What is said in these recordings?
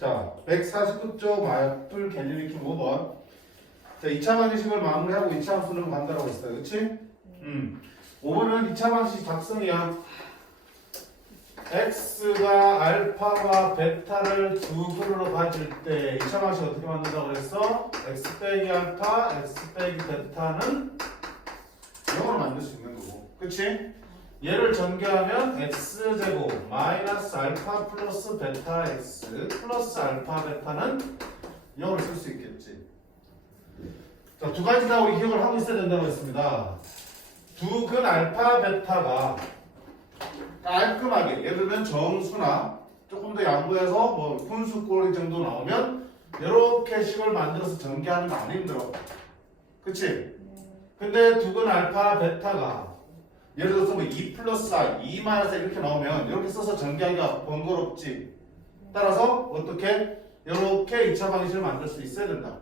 자, 149쪽 마약풀 갤릴리키 5번. 자, 2차 방식을 마무리하고 2차 함수는 간다라고 했어요. 그치? 5번은 2차 방식 작성이야. x가 알파와 베타를 두 그루로 가질 때 2차 방식 어떻게 만든다고 그랬어? x 빼기 알파, x 빼기 베타는 이걸 만들 수 있는 거고. 그치? 얘를 전개하면 x제곱 마이너스 알파 플러스 베타 x 플러스 알파 베타는 0을 쓸 수 있겠지. 자, 두 가지 다 우리 기억을 하고 있어야 된다고 했습니다. 두 근 알파 베타가 깔끔하게 예를 들면 정수나 조금 더 양보해서 뭐 분수꼴 정도 나오면 이렇게 식을 만들어서 전개하는 거 안 힘들어. 그치? 근데 두 근 알파 베타가 예를 들어서 뭐 2 플러스 I, 2 마이너스 I 이렇게 나오면 이렇게 써서 전개하기가 번거롭지. 따라서 어떻게? 이렇게 2차 방식을 만들 수 있어야 된다.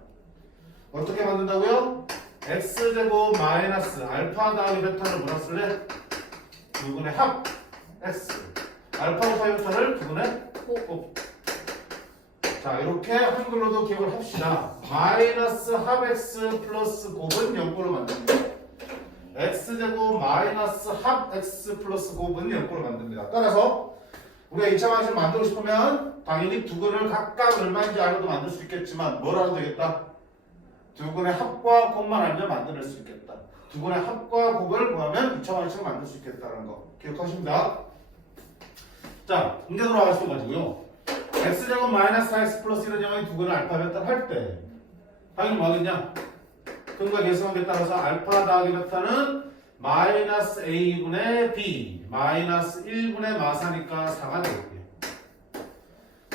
어떻게 만든다고요? x제곱 마이너스 알파 더하기 베타를 뭐라 쓸래? 두 근의 합 x 알파 곱하기 베타를 두 근의 곱. 자, 이렇게 한글로도 기억을 합시다. 마이너스 합 x 플러스 곱은 0꼴을 만듭니다. x제곱 마이너스 합 x 플러스 곱은 0꼴을 만듭니다. 따라서 우리가 2차 방식을 만들고 싶으면 당연히 두 근을 각각 얼마인지 알아도 만들 수 있겠지만 뭘 알아도 되겠다? 두 근의 합과 곱만 알면 만들 수 있겠다. 두 근의 합과 곱을 구하면 2차 방식을 만들 수 있겠다는 거 기억하십니다. 자, 문제 돌아가셔가지고요. x제곱 마이너스 4x 플러스 1은 0의 두 근을 알파 베타를 할 때 당연히 뭐 하겠냐? 근과 계수관계에 따라서 알파 더하기 베타는 마이너스 a분의 b 마이너스 1분의 마사니까 4가 되겠고요.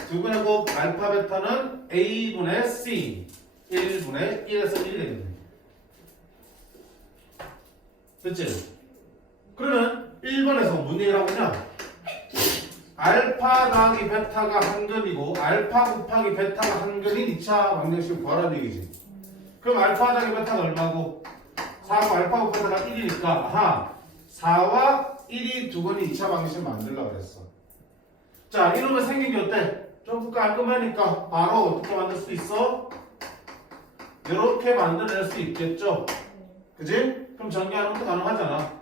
두 근의 곱 알파 베타는 a분의 c 1분의 1에서 1이 되겠네요. 됐지? 그러면 1번에서 뭔 얘기를 하고 있냐? 알파 더하기 베타가 한 근이고 알파 곱하기 베타가 한 근인 2차 방정식을 구하라는 얘기지. 그럼 알파 더하기 베타가 얼마고? 4고 알파 곱하기 베타가 1이니까 아하 4와 1이 두 근이 2차 방정식을 만들려고 그랬어. 자, 이놈의 생긴 게 어때? 좀 깔끔하니까 바로 어떻게 만들 수 있어? 이렇게 만들어낼 수 있겠죠? 그지? 그럼 전개하는 것도 가능하잖아.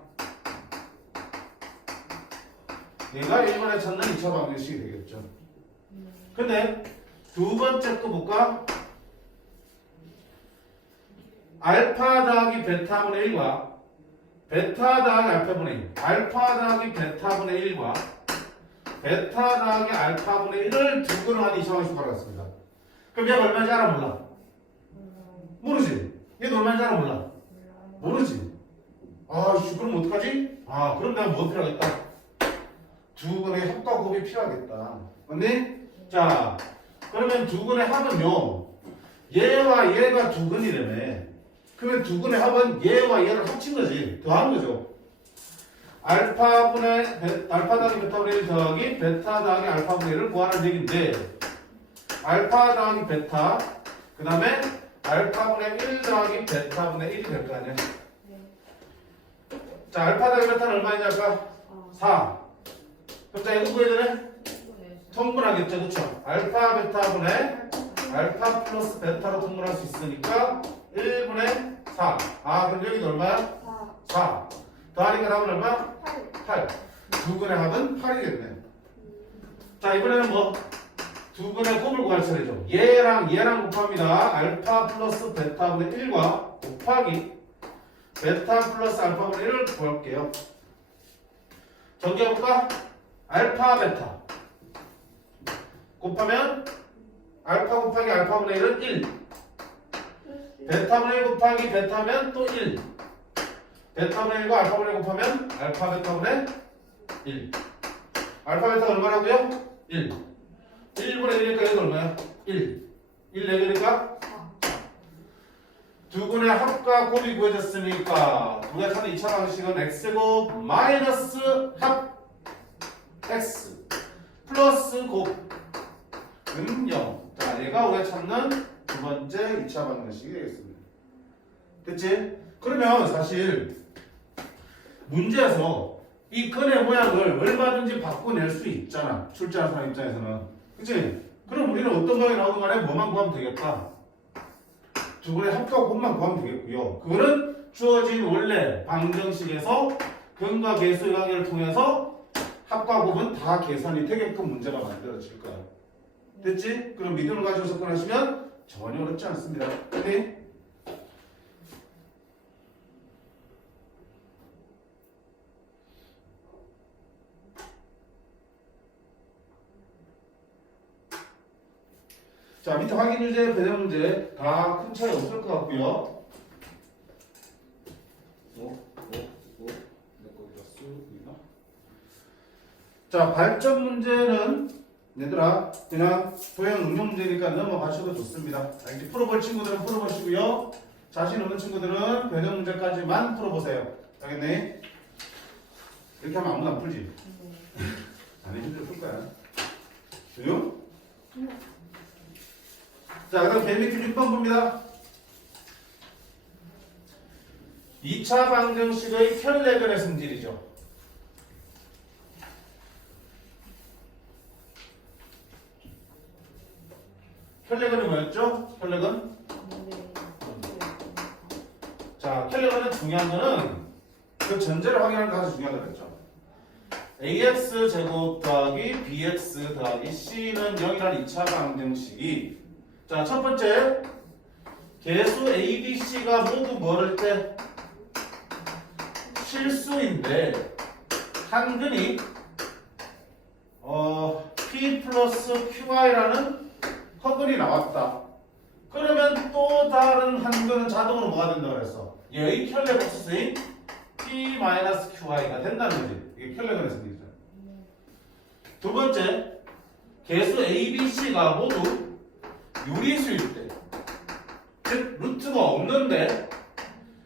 얘가 1번에 찾는 2차 방정식이 되겠죠. 근데 두 번째 거 볼까? 알파 더하기 베타분의 1과 베타 더하기 알파분의 1 알파 더하기 베타분의 1과 베타 더하기 알파분의 1을 두 근을 한 2차 방정식으로 알았습니다. 그럼 얘가 얼마인지 알아 몰라? 모르지? 얘도 얼마인지 알아 몰라? 모르지? 아, 그럼 어떡하지? 아, 그럼 내가 뭐 필요하겠다? 두 근의 합과 곱이 필요하겠다. 맞니? 자, 그러면 두 근의 합은요, 얘와 얘가 두 근이라며. 그러면 두 근의 합은 얘와 얘를 합친 거지. 더한 거죠. 알파 더하기 베타분의 1 더하기 베타 더하기 알파분의 1을 구하는 얘기인데, 알파 더하기 베타, 그 다음에 알파분의 1 더하기 베타분의 1이 될 거 아니야. 자, 알파 더하기 베타는 얼마인지 알까? 4. 그럼 자, 이거 구해야 되네? 통분하겠죠, 그쵸? 알파 베타분의 알파 플러스 베타로 통분할 수 있으니까 1분의 4. 아, 그럼 여기는 얼마야? 4. 더하니까 답은 얼마? 8. 두 근의 합은 8이겠네. 자, 이번에는 뭐? 두 근의 곱을 구할 차례죠. 얘랑 곱합니다. 알파 플러스 베타분의 1과 곱하기 베타 플러스 알파분의 1을 구할게요. 전개해볼까? 알파 베타 곱하면 알파 곱하기 알파분의 1은 1 베타분의 1 곱하기 베타면 또 1 베타분의 1과 알파분의 1 곱하면 알파 베타분의 1 알파 베타가 얼마라고요? 1 1분의 1이니까 여기 얼마야? 1 4개니까 두 근의 합과 곱이 구해졌으니까 우리가 찾는 2차 방식은 x제곱 마이너스 합 x 플러스 곱은 0. 자, 얘가 우리가 찾는 두 번째 2차 방정식이 되겠습니다. 됐지? 그러면 사실 문제에서 이 근의 모양을 얼마든지 바꿔낼 수 있잖아. 출제하는 사람 입장에서는. 그치? 그럼 우리는 어떤 방이 나오든 간에 뭐만 구하면 되겠다. 두 분의 합격곱만 구하면 되겠고요. 그거는 주어진 원래 방정식에서 근과 계수의 관계를 통해서 합과곱은 다 계산이 되게끔 문제가 만들어질 거야. 됐지? 그럼 믿음을 가지고 접근하시면 전혀 어렵지 않습니다. 네? 자, 밑에 확인 유제, 배정 문제 다 큰 차이 없을 것 같고요. 자, 발전 문제는 얘들아 그냥 도형 응용 문제니까 넘어가셔도 좋습니다. 이제 풀어볼 친구들은 풀어보시고요. 자신 없는 친구들은 배정 문제까지만 풀어보세요. 알겠네? 이렇게 하면 아무도 안 풀지? 아니, 힘들어 풀 거야. 그죠? 자, 그럼 맨 밑에 6번 봅니다. 2차 방정식의 혈내근의 성질이죠. 혈내근이 뭐였죠? 혈내근? 자, 혈내근은 중요한 거는 그 전제를 확인하는 게 아주 중요하다고 했죠. ax 제곱 더하기 bx 더하기 c는 0이라는 2차 방정식이 자, 첫 번째 계수 a, b, c가 모두 뭐를 때? 실수인데 한근이 p 플러스 qy라는 허근이 나왔다. 그러면 또 다른 한근은 자동으로 뭐가 된다고 그랬어? 얘의 혈내 복수인 p 마이너스 qy가 된다는 거지. 이게 혈내근의 성질이잖아. 두 번째 계수 a, b, c가 모두 유리수일 때, 즉 루트가 없는데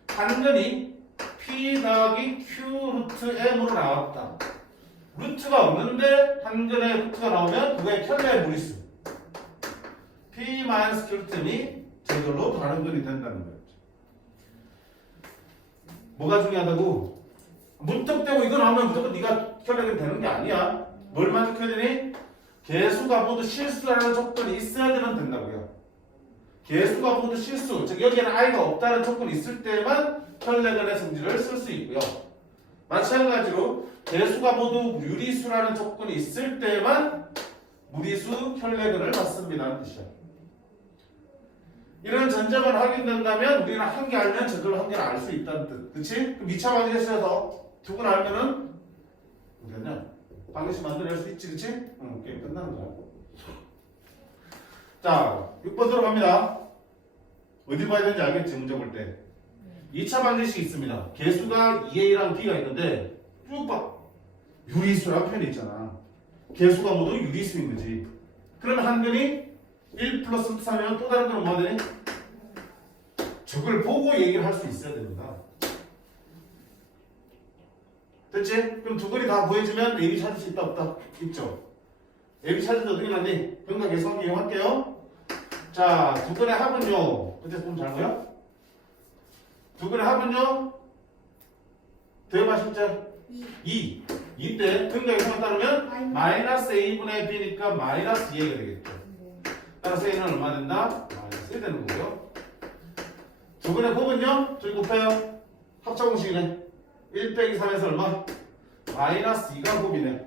한근이 p 더하기 q 루트 m으로 나왔다. 루트가 없는데 한근에 루트가 나오면 그게 혈내 무리수 p 마이너스 q 루트니 저절로 다른 근이 된다는 거였죠. 뭐가 중요하다고? 문턱되고 이거 나오면 무조건 네가 혈내근 되는 게 아니야. 뭘 만족해야 되니? 계수가 모두 실수라는 조건이 있어야 되면 된다고요. 계수가 모두 실수, 즉 여기에는 i가 없다는 조건이 있을 때만 혈내근의 성질을 쓸 수 있고요. 마찬가지로 계수가 모두 유리수라는 조건이 있을 때만 무리수 혈내근을 받습니다는 뜻이야. 이런 전제만 확인된다면 우리는 한 개 알면 저절로 한 개를 알 수 있다는 뜻. 그치? 그럼 2차 방정식에서 두 분 알면은 어디였냐? 방정식 만들어낼 수 있지, 그치? 응, 게임 끝나는 거야. 자, 6번 들어갑니다. 어디 봐야 되는지 알겠지, 문제 볼 때. 2차 방정식이 있습니다. 계수가 2a랑 b가 있는데 쭉 봐. 유리수라는 표현이 있잖아. 계수가 모두 유리수인 거지. 그러면 한근이 1 플러스 3이면 또 다른 거는 뭐가 되니? 저걸 보고 얘기를 할 수 있어야 됩니다. 됐지? 그럼 두 글이 다 보여주면 AB 찾을 수 있다 없다? 있죠? AB 찾을 때 어떻게 나니? 근과 계수관계 이용할게요. 자, 두 글의 합은요. 그때 보면 잘 보여? 두 글의 합은요. 대마 실자 2. 이때 근과 계수관계 따르면 마이너스 A분의 B니까 마이너스 2A가 되겠죠. 따라서 A는 얼마 된다? 마이너스 1 되는 거고요. 두 글의 곱은요. 저기 곱해요. 합차공식이네. 1 빼기 3에서 얼마? 마이너스 2가 곱이네.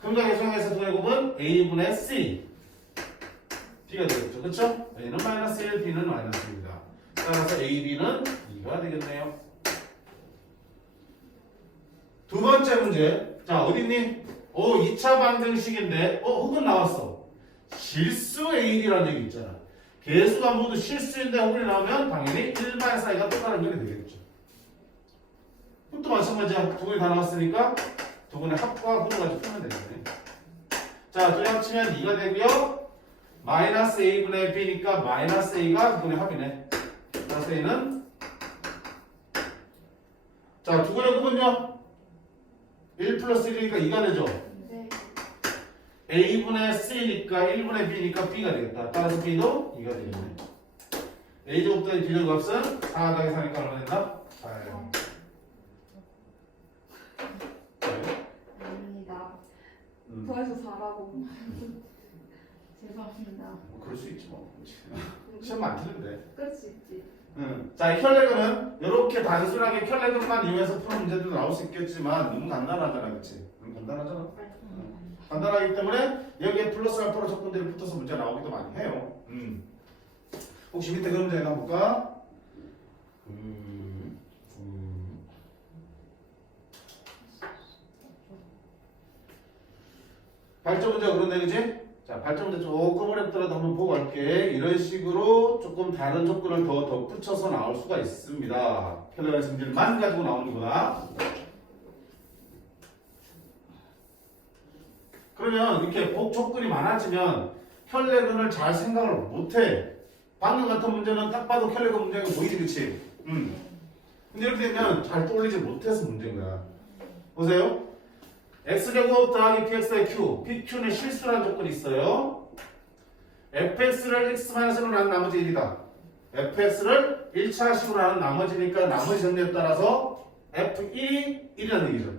근과 계수관계에서 두 글의 곱은 A분의 C B가 되겠죠. 그쵸? A는 마이너스 1, B는 마이너스 1입니다. 따라서 A, B는 2가 되겠네요. 두 번째 문제. 자, 어딨니? 2차 방정식인데, 흑은 나왔어. 실수 AB라는 얘기 있잖아. 계수가 모두 실수인데 흑이 나오면 당연히 1-4가 또 다른 면이 되겠죠. 또 마찬가지야. 두 분이 다 나왔으니까 두 분의 합과 흡을 가지고 풀면 되겠네. 자, 둘이 합치면 2가 되고요. 마이너스 A분의 B니까 마이너스 A가 두 분의 합이네. 따라서 A는 자, 두 분의 곱은요. 1 플러스 1이니까 2가 되죠. 네. A분의 C니까 1분의 B니까 B가 되겠다. 따라서 B도 2가 되겠네. A제곱더하기 B제곱값은 4 더하기 3니까 얼마 된다? 4예요. 아닙니다. 더해서 4라고. 죄송합니다. 맞습니다. 뭐 그럴 수 있지 뭐. 시험 안 틀린데. 그럴 수 있지. 자, 이 혈레근은 이렇게 단순하게 혈레근만 이용해서 푸는 문제도 나올 수 있겠지만 너무 간단하잖아, 그렇지? 너무 간단하잖아. 간단하기 때문에 여기에 플러스 알파로 적분들이 붙어서 문제 나오기도 많이 해요. 혹시 밑에 그런 문제 하나 볼까? 발전 문제가 그런데 그지? 자, 발전 문제 조금 어렵더라도 한번 보고 갈게. 이런 식으로 조금 다른 조건을 더 덧붙여서 나올 수가 있습니다. 혈레근 성질만 가지고 나오는 거다. 그러면 이렇게 복 조건이 많아지면 혈레근을 잘 생각을 못해. 방금 같은 문제는 딱 봐도 혈레근 문제가 보이지, 그치? 근데 이렇게 되면 잘 떠올리지 못해서 문제인 거야. 보세요. x제곱 더하기 px의 q, pq는 실수라는 조건이 있어요. fx를 x-1로 나눈 나머지 1이다. fx를 1차식으로 나눈 나머지니까 나머지 정리에 따라서 f1이 1이라는 얘기죠.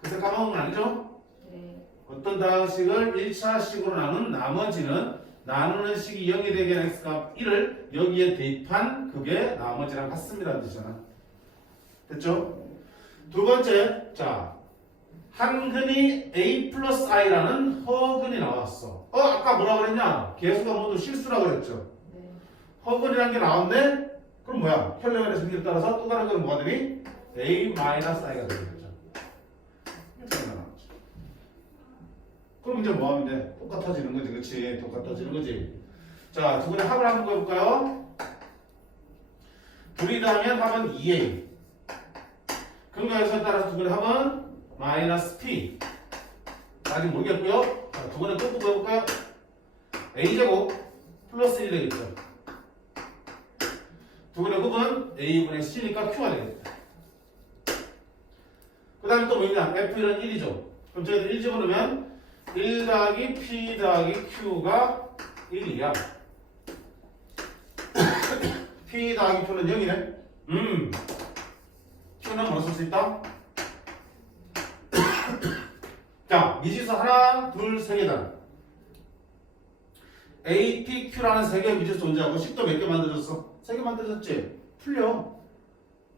그래서 까먹은 건 아니죠? 네. 어떤 다항식을 1차식으로 나눈 나머지는 나누는 식이 0이 되게 하는 x값 1을 여기에 대입한 그게 나머지랑 같습니다는 뜻이잖아. 됐죠? 두 번째, 자, 한근이 a 플러스 i라는 허근이 나왔어. 아까 뭐라 그랬냐? 개수가 모두 실수라고 그랬죠. 네. 허근이라는 게 나왔네? 그럼 뭐야? 혈레근의 성질에 따라서 또 다른 건 뭐가 되니? a 마이너스 i가 되겠죠. 그럼 이제 뭐 하면 돼? 똑같아지는 거지, 그치? 똑같아지는 거지. 자, 두 분의 합을 한번 해볼까요? 둘이 더하면 합은 2a. 그러니까 여기서 따라서 두 분의 합은 마이너스 p. 아직 모르겠고요. 자, 두 분의 또 해볼까요? a제곱 플러스 1이 되겠죠. 두 분의 곱은 a분의 c니까 q가 되겠다. 그 다음에 또 뭐냐? f1은 1이죠. 그럼 저희들 1 집어넣으면 1 더하기 p 더하기 q가 1이야. p 더하기 q는 0이네. q는 뭐로 쓸 수 있다? 자, 미지수 하나, 둘, 세 개다. a, p, q라는 세 개의 미지수 존재하고 식도 몇 개 만들어졌어? 세 개 만들어졌지? 풀려.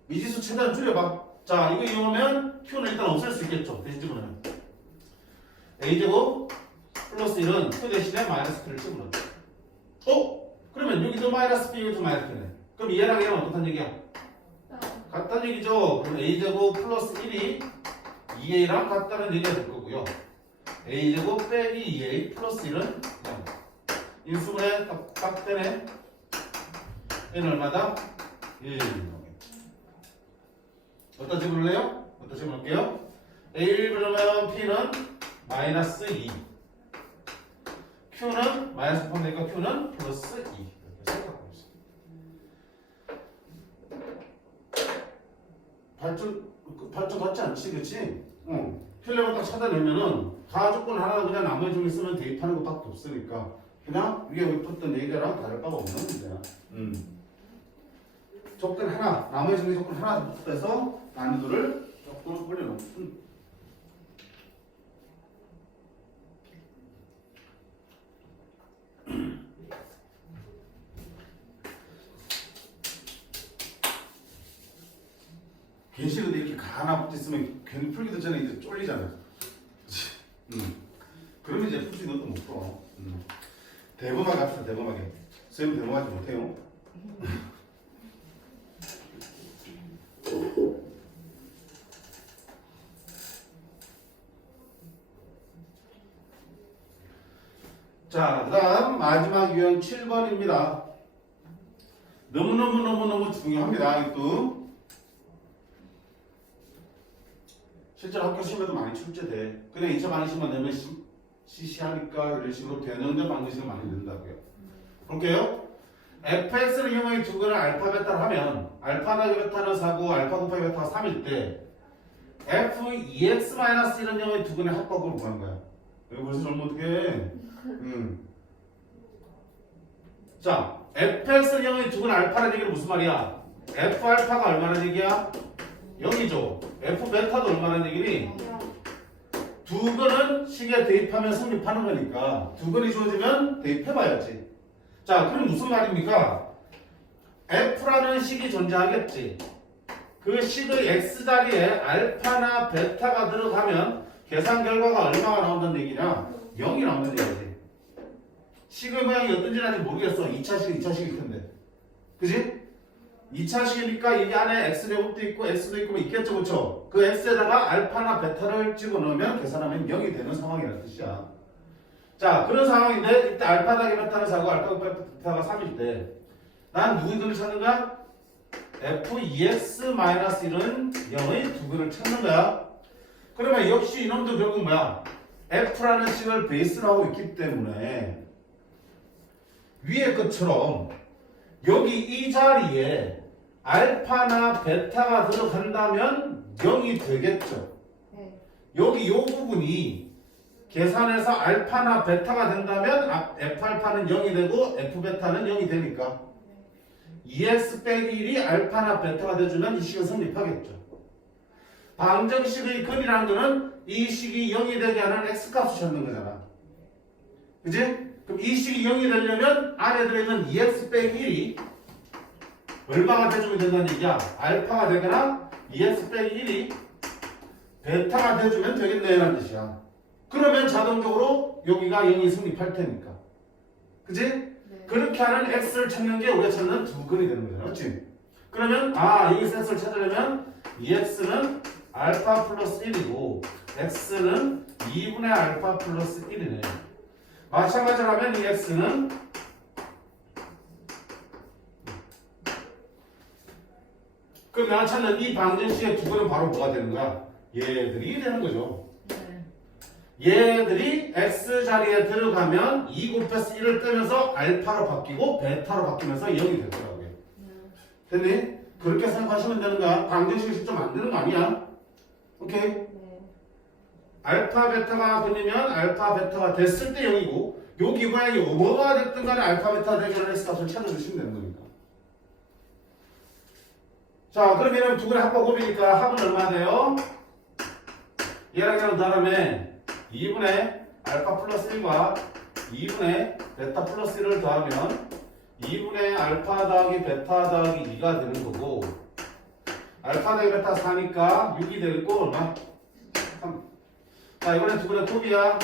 미지수 최대한 줄여봐. 자, 이거 이용하면 q는 일단 없앨 수 있겠죠. 대신 집어넣으면. a제곱 플러스 1은 q 대신에 마이너스 p를 집어넣자. 그러면 여기도 마이너스 p, 여기도 마이너스 p네. 그럼 얘랑 얘랑 어떻단 얘기야? 같다는 얘기죠. 그럼 a제곱 플러스 1이 2a랑 같다는 얘기가 될 거고요. a제곱 빼기 2a 플러스 1은 0. 인수분해 딱 되네. n은 얼마다? 1. 어디다 집어넣을래요? 어디다 집어넣을게요? a 그러면 p는 마이너스 2. q는 마이너스 4니까 q는 플러스 2. 이렇게 생각하고 있어요. 발전 같지 않지, 그치? 혈레를 딱 찾아내면은 다 조건 하나 그냥 나머지 중에 쓰면 대입하는 것밖에 없으니까 그냥 위에 붙었던 얘기랑 다를 바가 없는 문제야. 조건 하나, 나머지 중에 조건 하나 붙어서 난이도를 조금 올려놓은. 괜시 근데 이렇게 하나 붙어 있으면 괜히 풀기도 전에 이제 쫄리잖아. 그치? 그러면 이제 풀 수 있는 것도 못 풀어. 대범하게 합시다, 대범하게. 선생님 대범하지 못해요. 자, 그 다음 마지막 유형 7번입니다. 너무너무 중요합니다, 이것도. 실제로 학교 시험에도 많이 출제돼. 그냥 2차 방식만 내면 시시하니까 이런 식으로 되는데 방식을 많이 낸다고요. 볼게요. fx를 이용해 두 개를 알파 베타를 하면 알파 나기 베타는 4고 알파 곱하기 베타가 3일 때 f2x-1을 이용해 두 개의 합법으로 구하는 거야. 이거 벌써 잘못 어떡해. 자, fx를 이용해 두 개의 알파라는 얘기는 무슨 말이야? f 알파가 얼마나 얘기야? 0이죠. f 베타도 얼마나 얘기니? 두 건은 식에 대입하면 성립하는 거니까 두 건이 주어지면 대입해봐야지. 자, 그럼 무슨 말입니까? F라는 식이 존재하겠지. 그 식의 X자리에 알파나 베타가 들어가면 계산 결과가 얼마가 나온다는 얘기냐? 0이 나온다는 얘기지. 식의 모양이 어떤지는 아직 모르겠어. 2차식, 2차식일 텐데. 그지? 2차식이니까 이 안에 X제곱도 있고 X도 있고 뭐 있겠죠, 그쵸? 그 X에다가 알파나 베타를 집어넣으면 계산하면 0이 되는 상황이라는 뜻이야. 자, 그런 상황인데 이때 알파 더하기 베타는 4고 알파 베타가 3일 때 난 누구들을 찾는 거야? F2x-1은 0의 두 근을 찾는 거야. 그러면 역시 이놈도 결국 뭐야? F라는 식을 베이스로 하고 있기 때문에 위에 것처럼 여기 이 자리에 알파나 베타가 들어간다면 0이 되겠죠. 여기 이 부분이 계산해서 알파나 베타가 된다면 F알파는 0이 되고 F베타는 0이 되니까 2x 빼기 1이 알파나 베타가 돼주면 이 식은 성립하겠죠. 방정식의 근이라는 거는 이 식이 0이 되게 하는 x값을 찾는 거잖아. 그지? 그럼 이 식이 0이 되려면 안에 들어있는 2x 빼기 1이 얼마가 돼주면 된다는 얘기야? 알파가 되거나 2x 빼기 1이 베타가 돼주면 되겠네 라는 뜻이야. 그러면 자동적으로 여기가 0이 성립할 테니까. 그지? 그렇게 하는 x를 찾는 게 우리가 찾는 두 근이 되는 거잖아. 그렇지? 그러면 여기서 x를 찾으려면 2x는 알파 플러스 1이고 x는 2분의 알파 플러스 1이네. 마찬가지로 하면 이 x는 그럼 내가 찾는 이 방정식의 두 근은 바로 뭐가 되는 거야? 얘들이 되는 거죠. 얘들이 x자리에 들어가면 2 곱해서 1을 빼면서 알파로 바뀌고 베타로 바뀌면서 0이 되더라고요. 됐니? 그렇게 생각하시면 되는 거야. 방정식을 직접 만드는 거 아니야. 오케이? 알파 베타가 걸리면 알파 베타가 됐을 때 0이고 여기 모양이 뭐가 됐든 간에 알파 베타 되는 x값을 찾아주시면 되는 겁니다. 자, 그러면 두 개의 합과 곱이니까 합은 얼마 돼요? 얘랑 얘랑 다음에 2분의 알파 플러스 1과 2분의 베타 플러스 1을 더하면 2분의 알파 더하기 베타 더하기 2가 되는 거고 알파 더하기 베타 4니까 6이 되고 얼마? 3. 자, 이번엔 두 분의 곱이야.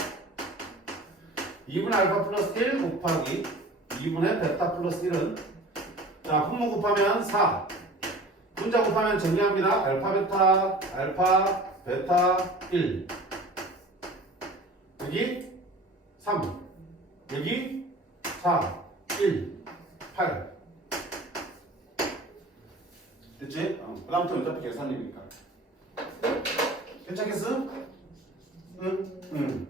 2분의 알파 플러스 1 곱하기 2분의 베타 플러스 1은 자, 분모 곱하면 4 분자 곱하면 정리합니다. 알파 베타 1 여기 3 여기 4 1 8 됐지? 그 다음부터 어차피 계산이니까 괜찮겠어? 응.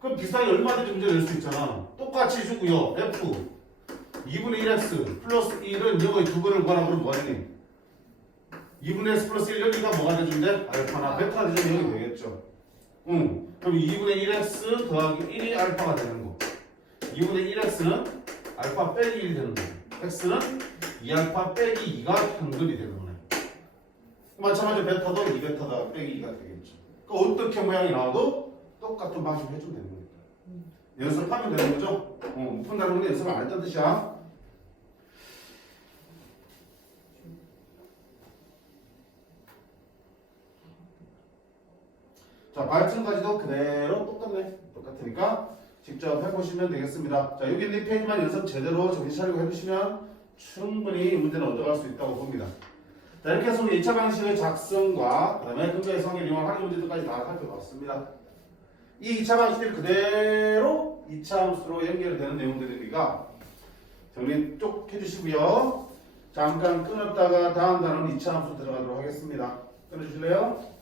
그럼 비슷하게 얼마든지 문제 낼 수 있잖아. 똑같이 주고요. F 2분의 1x 플러스 1은 여기 두 근을 구하라 그러면 뭐 하니? 2분의 x 플러스 1 여기가 뭐가 되준대? 알파나 베타가 되주면 여기 되겠죠. 그럼 2분의 1x 더하기 1이 알파가 되는 거. 2분의 1x는 알파 빼기 1이 되는 거. x는 2알파 빼기 2가 한근이 되는 거네. 마찬가지로 베타도 2베타다 빼기 2가 되겠죠. 그러니까 어떻게 모양이 나와도 똑같은 방식으로 해주면 되는 거니까. 연습하면 되는 거죠? 못 푼다는 건 연습을 안 했다는 뜻이야. 자, 발전까지도 그대로 똑같네. 똑같으니까 직접 해보시면 되겠습니다. 자, 여기 있는 페이지만 연습 제대로 정신 차리고 해주시면 충분히 문제는 얻어갈 수 있다고 봅니다. 자, 이렇게 해서 우리 2차 방식의 작성과 그 다음에 근거의 성을 이용하는 문제들까지 다 살펴봤습니다. 이 2차 방식들이 그대로 2차 함수로 연결되는 내용들이니까 정리 쭉 해주시고요. 잠깐 끊었다가 다음 단원 2차 함수 들어가도록 하겠습니다. 끊어주실래요?